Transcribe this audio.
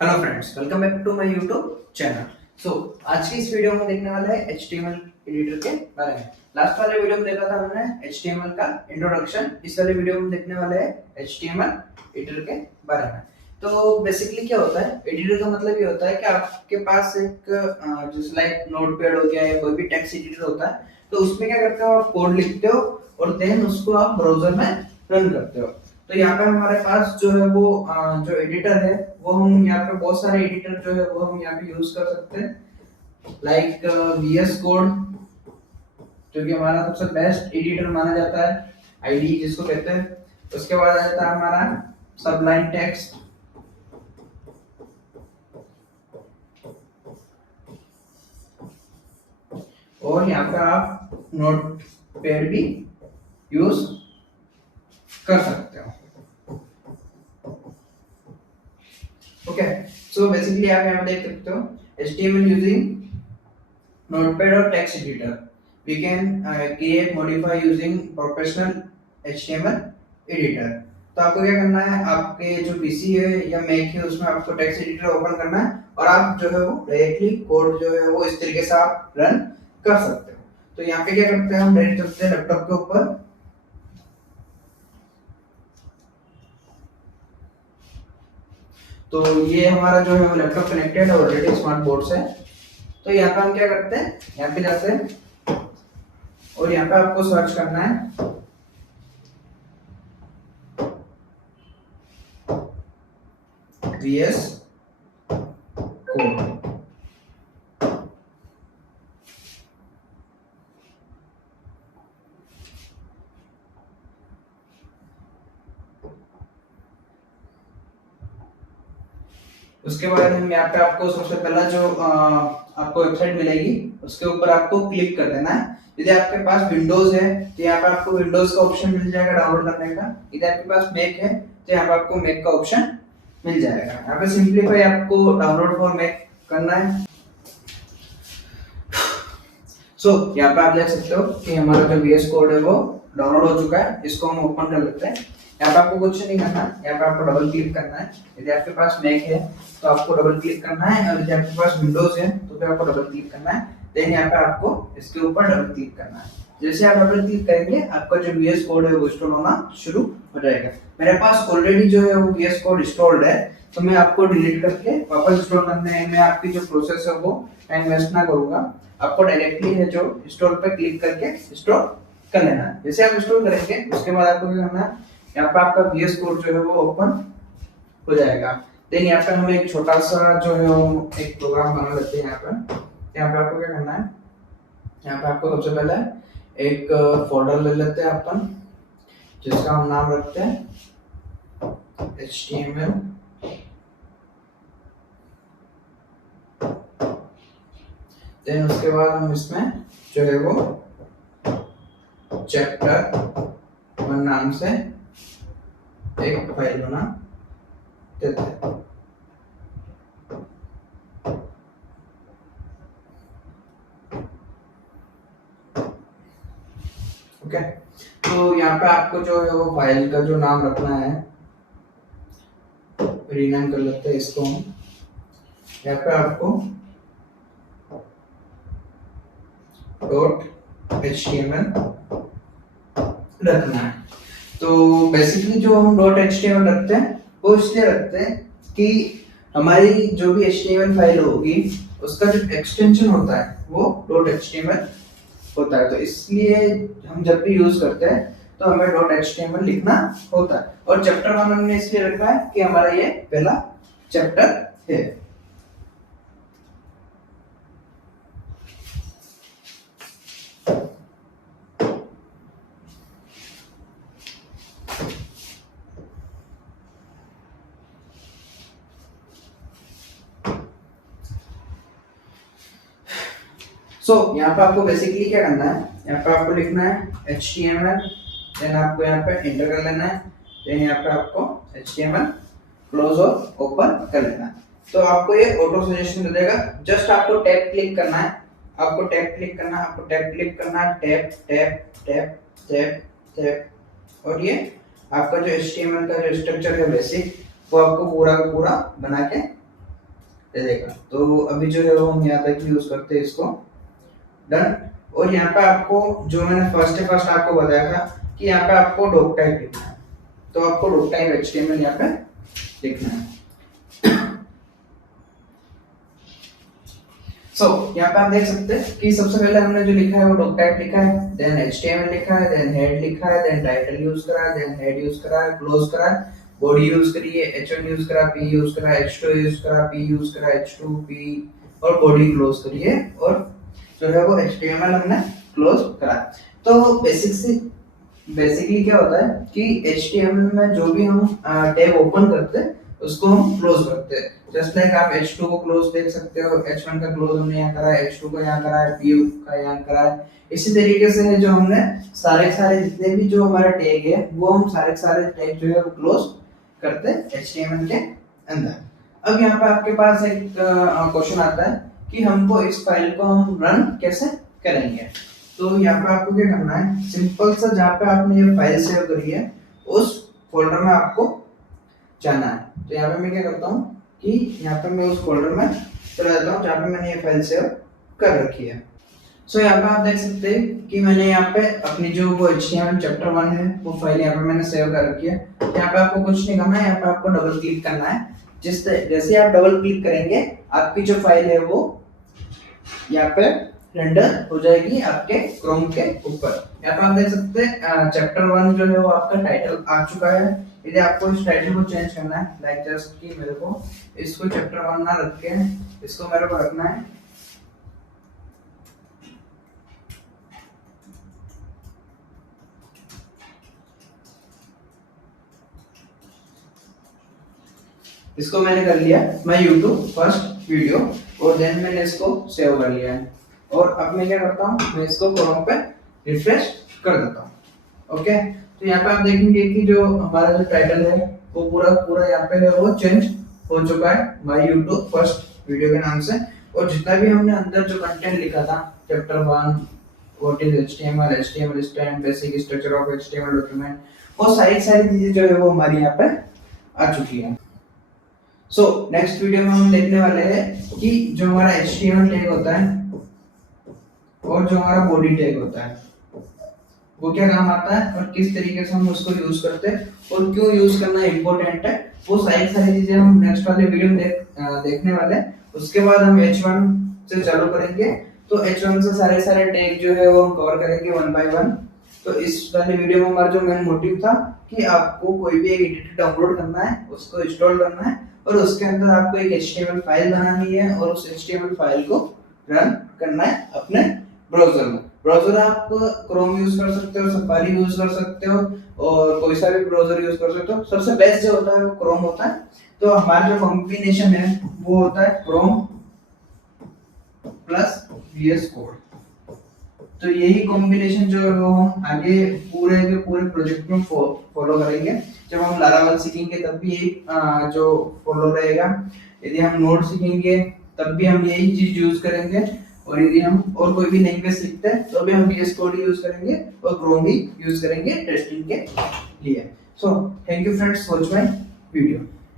Hello friends, welcome back to my YouTube channel. So आज की इस वीडियो में देखने वाले हैं HTML एडिटर के बारे में। लास्ट वाले वीडियो में देखा था हमने HTML का इंट्रोडक्शन। इस वाले वीडियो में देखने वाले हैं HTML एडिटर के बारे में। तो बेसिकली क्या होता है एडिटर का मतलब ये होता है कि आपके पास एक जैसे लाइक नोटपैड हो गया या कोई भी टेक्स्ट एडिटर होता है, तो उसमें क्या करते हो आप कोड लिखते हो और देन उसको आप ब्राउजर में रन करते हो। तो यहाँ पे हमारे पास जो है वो जो एडिटर है वो हम यहाँ पे बहुत सारे एडिटर जो है वो हम यहाँ पे यूज कर सकते हैं, लाइक VS कोड जो कि हमारा सबसे बेस्ट एडिटर माना जाता है, आईडी जिसको कहते हैं। उसके बाद आ जाता है हमारा सबलाइन टेक्स्ट, और यहाँ पे आप नोटपैड भी यूज कर सकते हो। ओके, सो बेसिकली आप यहाँ पे देख सकते हो HTML using Notepad or text editor. We can create, modify using professional HTML editor. तो आपको क्या करना है, आपके जो पीसी है या मैक है उसमें आपको टेक्स्ट एडिटर ओपन करना है और आप जो है वो डायरेक्टली कोड जो है वो इस तरीके से आप रन कर सकते हो। तो यहाँ पे क्या करते हैं, हम डायरेक्ट चलते हैं लैपटॉप के ऊपर। तो ये हमारा जो है वो लैपटॉप कनेक्टेड है ऑलरेडी स्मार्ट बोर्ड से। तो यहाँ पे हम क्या करते हैं, यहाँ पे जाते हैं और यहाँ पे आपको सर्च करना है VS कोड। उसके बाद हम यहाँ पे आपको सबसे पहला जो आपको वेबसाइट मिलेगी उसके ऊपर आपको क्लिक कर देना है। यदि आपके पास विंडोज है तो यहाँ पे आपको विंडोज का ऑप्शन मिल जाएगा डाउनलोड करने का। यदि आपके पास मैक है तो यहाँ पे आपको मैक का ऑप्शन मिल जाएगा। यहाँ पे सिंपलीफाई आपको डाउनलोड फॉर मैक करना है। यहाँ पे आप देख सकते हो कि हमारा जो VS कोड है वो डाउनलोड हो चुका है। इसको हम ओपन कर लेते हैं। यहाँ पे आपको कुछ नहीं करना, यहाँ पे आपको डबल क्लिक करना है। यदि आपके पास मैक है तो आपको डबल क्लिक करना है, और यदि आपके पास विंडोज है तो फिर आपको डबल क्लिक करना है। देन यहाँ पे आपको इसके ऊपर डबल क्लिक करना है। जैसे आप डबल क्लिक करेंगे आपका जो VS कोड है वो इंस्टॉल होना शुरू हो जाएगा। मेरे पास ऑलरेडी जो है वो VS कोड इंस्टॉल्ड है, तो मैं आपको डिलीट करके वापस इंस्टॉल करने में आपकी जो प्रोसेस है वो टाइम वेस्ट ना करूंगा। आपको डायरेक्टली है जो इंस्टॉल पे क्लिक करके इंस्टॉल कर लेना है। जैसे आप इंस्टॉल करेंगे उसके बाद आपको क्या करना है, यहाँ पे आपका VS कोड जो है वो ओपन हो जाएगा। देन यहाँ पे हम एक छोटा सा जो है वो एक प्रोग्राम बना लेते हैं। यहाँ पे आपको क्या करना है, यहाँ पे आपको सबसे पहले एक फोल्डर ले लेते हैं अपन, जिसका हम नाम रखते हैं HTML। देन उसके बाद हम इसमें जो है वो चैप्टर 1 नाम से एक फाइल बना देते हैं। ओके, तो यहाँ पे आपको जो है वो फाइल का जो नाम रखना है, रीनेम कर लेते हैं इसको हम। यहाँ पे आपको .html रखना है। तो बेसिकली जो हम .html रखते हैं वो इसलिए रखते हैं कि हमारी जो भी HTML फाइल होगी उसका जो एक्सटेंशन होता है वो .html होता है। तो इसलिए हम जब भी यूज करते हैं तो हमें .html लिखना होता है। और चैप्टर 1 हमने इसलिए रखा है कि हमारा ये पहला चैप्टर है। यहाँ पे आपको बेसिकली क्या करना है, यहाँ पे आपको लिखना है HTML, देन आपको यहाँ पे एंटर कर लेना है। देन यहाँ पे आपको HTML क्लोज और ओपन कर लेना है। तो आपको ये ऑटो सजेशन दे देगा। जस्ट आपको टैब क्लिक करना है, आपको टैब क्लिक करना है, आपको टैब क्लिक करना है, tab tab tab tab tab, और ये आपका जो HTML का जो स्ट्रक्चर है बेसिक वो आपको पूरा का पूरा बना के ये देखा। तो अभी जो है वो हम यहाँ तक यूज करते हैं इसको, डन। और यहाँ पे आपको जो मैंने फर्स्ट आपको बताया था कि यहाँ पे आपको डॉक टाइप लिखना है, तो आपको डॉक टाइप एचटीएमएल यहाँ पे लिखना है। यहाँ पे आप देख सकते हैं कि सबसे पहले हमने जो लिखा है वो डॉक टाइप लिखा है, देन एचटीएमएल लिखा है, देन हेड लिखा है, देन टाइटल यूज करा है, देन हेड यूज करा है, क्लोज करा है, बॉडी यूज करी है, h1 यूज करा, p यूज करा, h2 यूज करा, p यूज करा, h2 p और बॉडी क्लोज करी है, और जो है वो html हमने क्लोज करा। तो बेसिकली क्या होता है कि html में जो भी हम टैग ओपन करते हैं उसको हम क्लोज करते हैं। जस्ट लाइक आप h2 को क्लोज देख सकते हो, h1 का क्लोज हमने यहाँ करा है, h2 को यहाँ करा है, p का यहाँ करा है। इसी तरीके से है जो हमने सारे जितने भी जो हमारा टैग है वो हम सारे टैग जो है वो क्लोज करते हैं HTML के अंदर। अब यहाँ पे आपके पास एक क्वेश्चन आता है कि हमको इस फाइल को हम रन कैसे करेंगे। तो यहाँ पे आपको क्या करना है, सिंपल सा जहाँ पे आपने ये फाइल सेव करी है उस फोल्डर में आपको जाना है। तो यहाँ पे मैं क्या करता हूँ कि यहाँ पे मैं उस फोल्डर में चला जाता हूँ जहाँ पे मैंने ये फाइल सेव कर रखी है। यहाँ पे आप देख सकते हैं कि मैंने यहाँ पे अपनी जो वो HTML चैप्टर 1 है वो फाइल यहाँ पे मैंने सेव कर रखी है। यहाँ पे आपको कुछ नहीं करना है, यहाँ पे आपको डबल क्लिक करना है। जैसे आप डबल क्लिक करेंगे आपकी जो फाइल है वो यहाँ पे रेंडर हो जाएगी आपके क्रोम के ऊपर। यहाँ पे आप देख सकते हैं चैप्टर 1 जो है वो आपका टाइटल आ चुका है। यदि आपको इस टाइटल को चेंज करना है, लाइक जस्ट कि मेरे को इसको चैप्टर 1 ना रख के इसको मेरे को रखना है इसको मैंने कर लिया मैं यूट्यूब फर्स्ट वीडियो, और देन मैंने इसको सेव कर लिया है। और अब मैं क्या करता हूँ, मैं इसको क्रोम पे रिफ्रेश कर देता हूँ। ओके, तो यहाँ पे आप देखेंगे कि जो हमारा जो टाइटल है वो पूरा यहाँ पे है वो चेंज हो चुका है माय यूट्यूब फर्स्ट वीडियो के नाम से। और जितना भी हमने अंदर जो कंटेंट लिखा था chapter 1 what is HTML stand, basic structure of HTML document, वो सारी चीजें जो है वो हमारी यहाँ पे आ चुकी है। नेक्स्ट वीडियो में हम देखने वाले हैं कि जो हमारा HTML टैग होता है और जो हमारा बॉडी टैग होता है वो क्या काम आता है और किस तरीके से हम उसको यूज करते हैं और क्यों यूज करना इम्पोर्टेंट है, वो सारी चीजें हम नेक्स्ट वाले वीडियो में देखने वाले हैं। उसके बाद हम H1 से चालू करेंगे, तो H1 से सारे टैग जो है वो हम कवर करेंगे 1 बाय 1। तो इस वाले वीडियो में हमारा जो मेन मोटिव था कि आपको कोई भी एक एडिटर डाउनलोड करना है, उसको इंस्टॉल करना है और उसके अंदर आपको एक HTML फाइल बनानी है और उस HTML फाइल को रन करना है अपने ब्राउज़र में। ब्राउज़र आप क्रोम यूज कर सकते हो, सफारी यूज कर सकते हो और कोई सा भी ब्राउज़र यूज कर सकते हो। सबसे बेस्ट जो होता है वो क्रोम होता है। तो हमारा जो कॉम्बिनेशन है वो होता है क्रोम प्लस VS कोड। तो यही कॉम्बिनेशन जो है वो हम आगे पूरे के पूरे प्रोजेक्ट में फॉलो करेंगे। जब हम लारावल सीखेंगे तब भी यही जो फॉलो रहेगा। यदि हम नोड सीखेंगे तब भी हम यही चीज यूज करेंगे, और यदि हम और कोई भी लैंग्वेज सीखते हैं तो भी हम VS कोड यूज करेंगे और क्रोम ही यूज करेंगे टेस्टिंग के लिए। So thank you friends, watch my video.